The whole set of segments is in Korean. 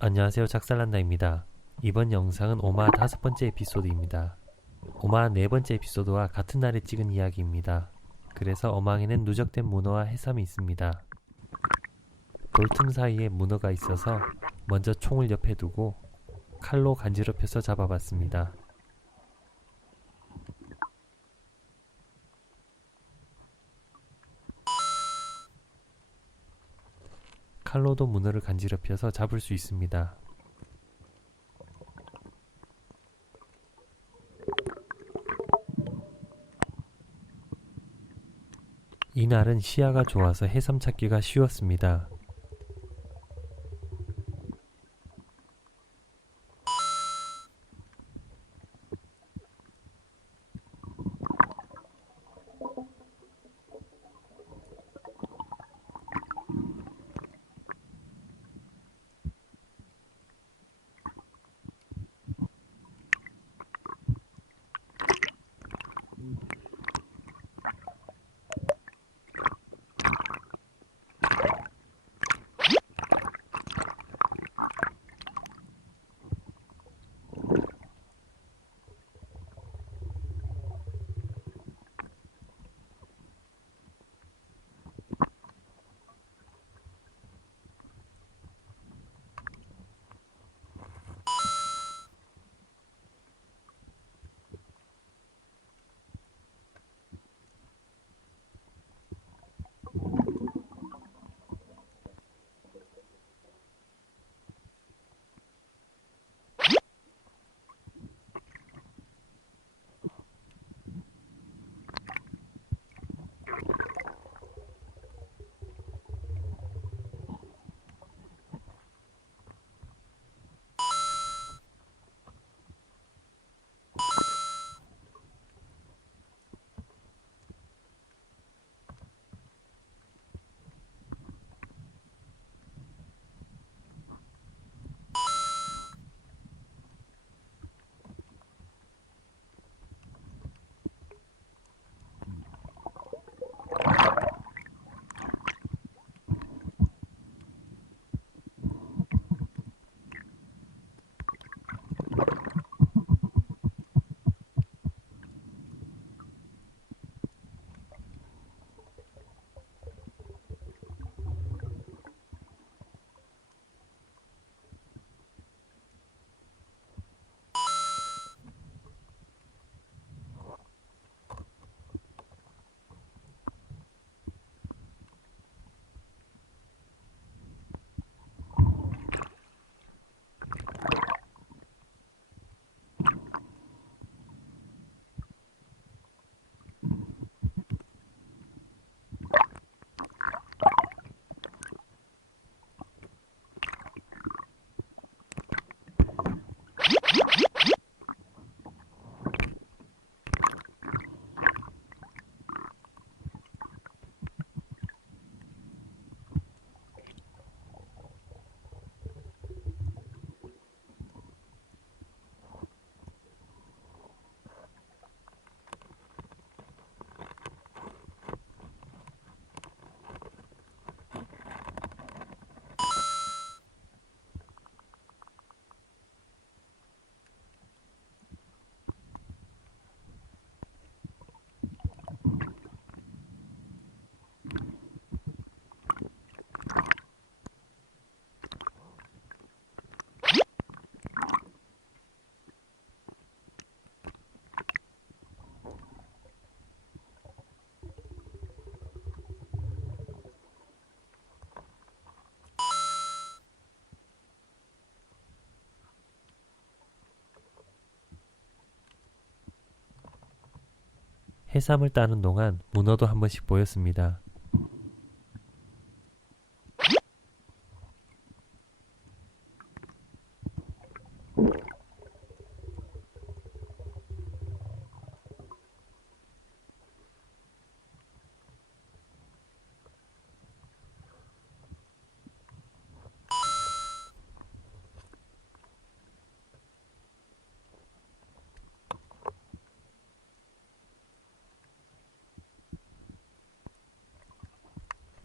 안녕하세요 작살난다입니다. 이번 영상은 오마 다섯 번째 에피소드입니다. 오마 네 번째 에피소드와 같은 날에 찍은 이야기입니다. 그래서 어망에는 누적된 문어와 해삼이 있습니다. 돌틈 사이에 문어가 있어서 먼저 총을 옆에 두고 칼로 간지럽혀서 잡아봤습니다. 칼로도 문어를 간지럽혀서 잡을 수 있습니다. 이날은 시야가 좋아서 해삼 찾기가 쉬웠습니다. 해삼을 따는 동안 문어도 한 번씩 보였습니다.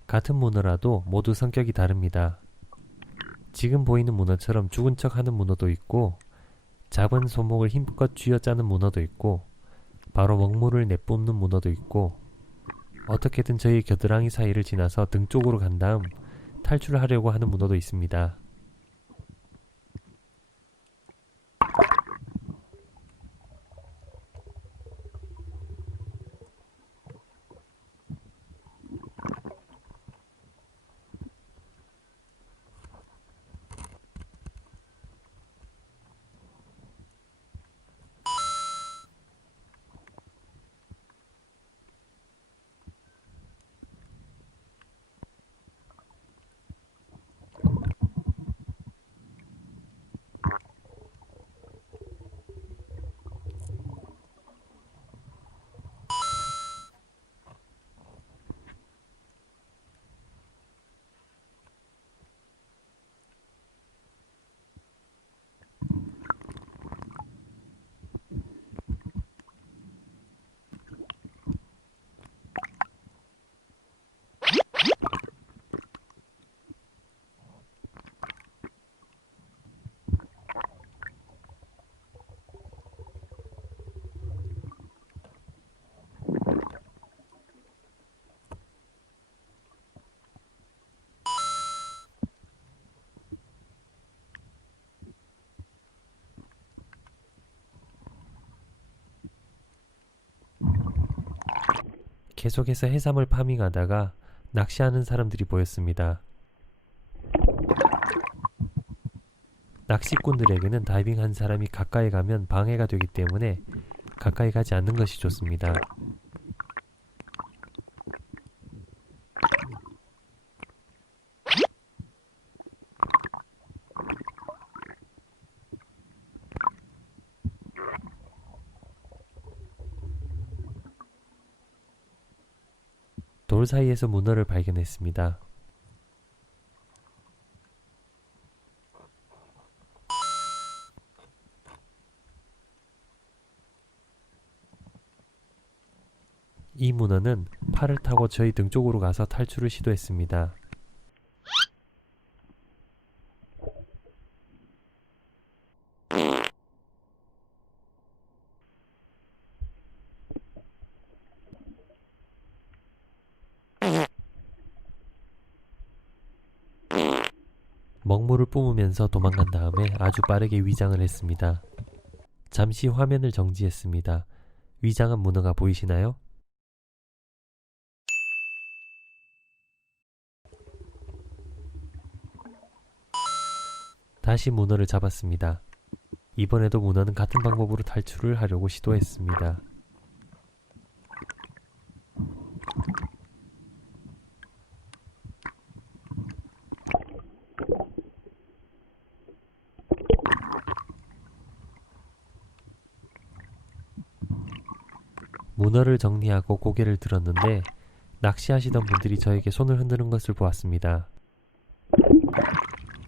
같은 문어라도 모두 성격이 다릅니다. 지금 보이는 문어처럼 죽은 척 하는 문어도 있고, 잡은 손목을 힘껏 쥐어짜는 문어도 있고, 바로 먹물을 내뿜는 문어도 있고, 어떻게든 저희 겨드랑이 사이를 지나서 등 쪽으로 간 다음 탈출하려고 하는 문어도 있습니다. 계속해서 해삼을 파밍하다가 낚시하는 사람들이 보였습니다. 낚시꾼들에게는 다이빙한 사람이 가까이 가면 방해가 되기 때문에 가까이 가지 않는 것이 좋습니다. 돌 사이에서 문어를 발견했습니다. 이 문어는 팔을 타고 저희 등 쪽으로 가서 탈출을 시도했습니다. 먹물을 뿜으면서 도망간 다음에 아주 빠르게 위장을 했습니다. 잠시 화면을 정지했습니다. 위장한 문어가 보이시나요? 다시 문어를 잡았습니다. 이번에도 문어는 같은 방법으로 탈출을 하려고 시도했습니다. 문어를 정리하고 고개를 들었는데 낚시하시던 분들이 저에게 손을 흔드는 것을 보았습니다.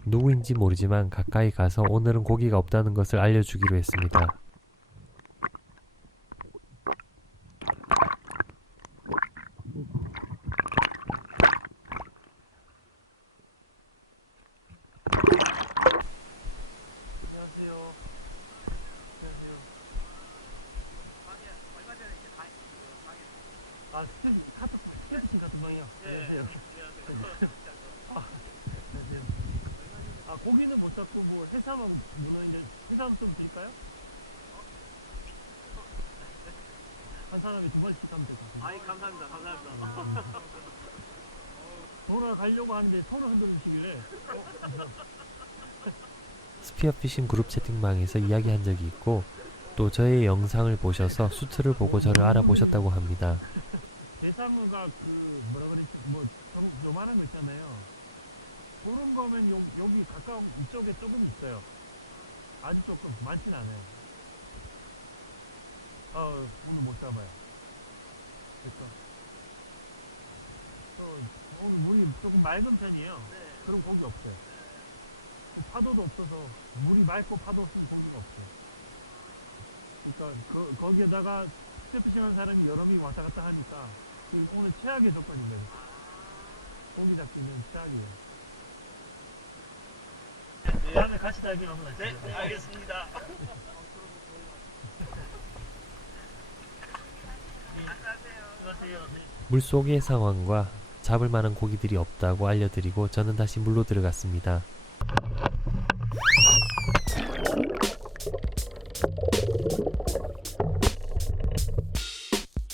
누구인지 모르지만 가까이 가서 오늘은 고기가 없다는 것을 알려주기로 했습니다. 안녕하세요. 안녕하세요. 아, 스탠 카톡 스탠신 같은 방이요. 안녕하세요. 아, 안녕하세요. 아, 고기는 못 잡고 뭐 해삼하고 문어인데 해삼 좀 드릴까요? 한 사람이 두 마리씩 하면 되죠. 아이 감사합니다 감사합니다 돌아가려고 하는데 손을 흔들으시길래 스피어피싱 그룹 채팅방에서 이야기한 적이 있고 또 저의 영상을 보셔서 수트를 보고 저를 알아보셨다고 합니다. 그 뭐라 그랬지 뭐좀 요만한 거 있잖아요. 그런 거면 요, 여기 가까운 이쪽에 조금 있어요. 아주 조금 많진 않아요. 어 오늘 못 잡아요. 그래서 또 오늘 물이 조금 맑은 편이에요. 네. 그럼 고기 없어요. 그 파도도 없어서 물이 맑고 파도 없으면 고기가 없어요. 그러니까 그, 거기에다가 스태프싱한 사람이 여러 명이 왔다 갔다 하니까 그 오늘 최악의 조건이에요. 고기 잡기는 최악이에요. 다음에 같이 다니기 한번 하시죠. 네, 네, 알겠습니다. 안녕하세요. 네. 물속의 상황과 잡을 만한 고기들이 없다고 알려드리고 저는 다시 물로 들어갔습니다.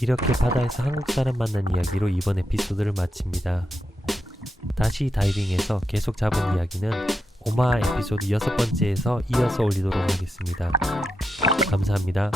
이렇게 바다에서 한국 사람 만난 이야기로 이번 에피소드를 마칩니다. 다시 다이빙해서 계속 잡은 이야기는 오마 에피소드 여섯 번째에서 이어서 올리도록 하겠습니다. 감사합니다.